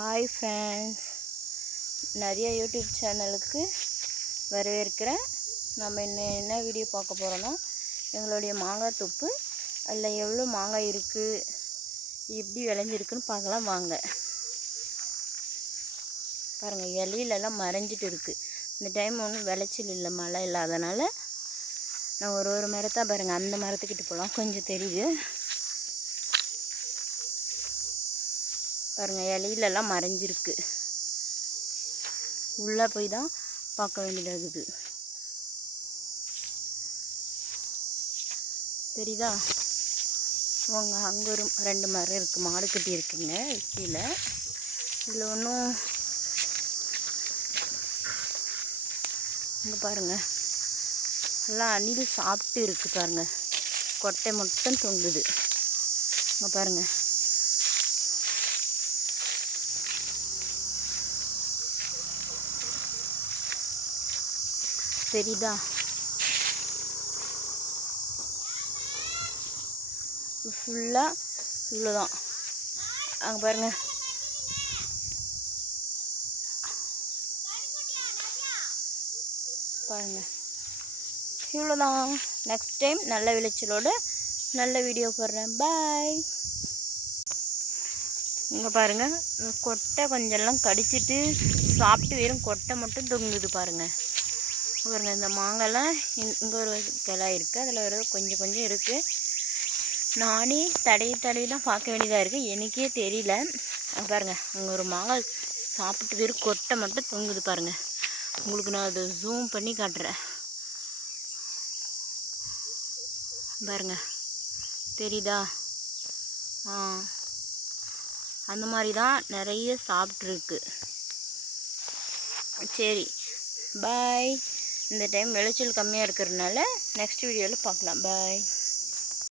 Hi friends, நிறைய YouTube சேனலுக்கு வரவேற்கிறேன். நம்ம என்ன வீடியோ பார்க்க போகிறோன்னா, எங்களுடைய மாங்காய் தொப்பு அதில் எவ்வளோ மாங்காய் இருக்குது, எப்படி விளைஞ்சிருக்குன்னு பார்க்கலாம் வாங்க. பாருங்கள், இலையிலெல்லாம் மறைஞ்சிட்டு இருக்குது. இந்த டைம் ஒன்றும் விளைச்சல் இல்லை, மழை இல்லாதனால. நான் ஒரு மரத்தாக பாருங்கள், அந்த மரத்துக்கிட்ட போகலாம், கொஞ்சம் தெரியுது பாருங்கள், இலையிலெல்லாம் மறைஞ்சிருக்கு. உள்ளே போய் தான் பார்க்க வேண்டியதாகுது. தெரியுதா? அவங்க அங்கே ஒரு 2 மரம் இருக்குது, மாடு கட்டி இருக்குங்க கீழே. இதில் ஒன்றும் இங்கே பாருங்கள், எல்லாம் அணில் சாப்பிட்டு இருக்குது பாருங்கள். கொட்டை மட்டும் தொங்குது. இங்கே பாருங்கள், தெரியுதா? ஃபுல்லாக இவ்வளோதான். அங்கே பாருங்கள், பாருங்கள், இவ்வளோதான். நெக்ஸ்ட் டைம் நல்ல விளைச்சலோடு நல்ல வீடியோ போடுறேன். பாய். இங்கே பாருங்கள், கொட்டை கொஞ்சம்லாம் கடிச்சிட்டு சாப்பிட்டு வெறும் கொட்டை மட்டும் தொங்குது பாருங்கள். பாருங்கள், இந்த மாங்காய்லாம் இங்கே ஒரு கிளை இருக்குது, அதில் ஒரு கொஞ்சம் இருக்குது. நானே தடவி தான் பார்க்க வேண்டியதாக இருக்குது, எனக்கே தெரியல. பாருங்கள், அங்கே ஒரு மாங்காய் சாப்பிட்டு வெறும் கொட்டை மட்டும் தொங்குது பாருங்கள். உங்களுக்கு நான் அதை ஜூம் பண்ணி காட்டுறேன் பாருங்கள், தெரியுதா? அந்த மாதிரி தான் நிறைய சாப்பிட்ருக்கு. சரி, பாய். இந்த டைம் விளைச்சல் கம்மியாக இருக்கிறதுனால நெக்ஸ்ட் வீடியோவில் பார்க்கலாம். பாய்.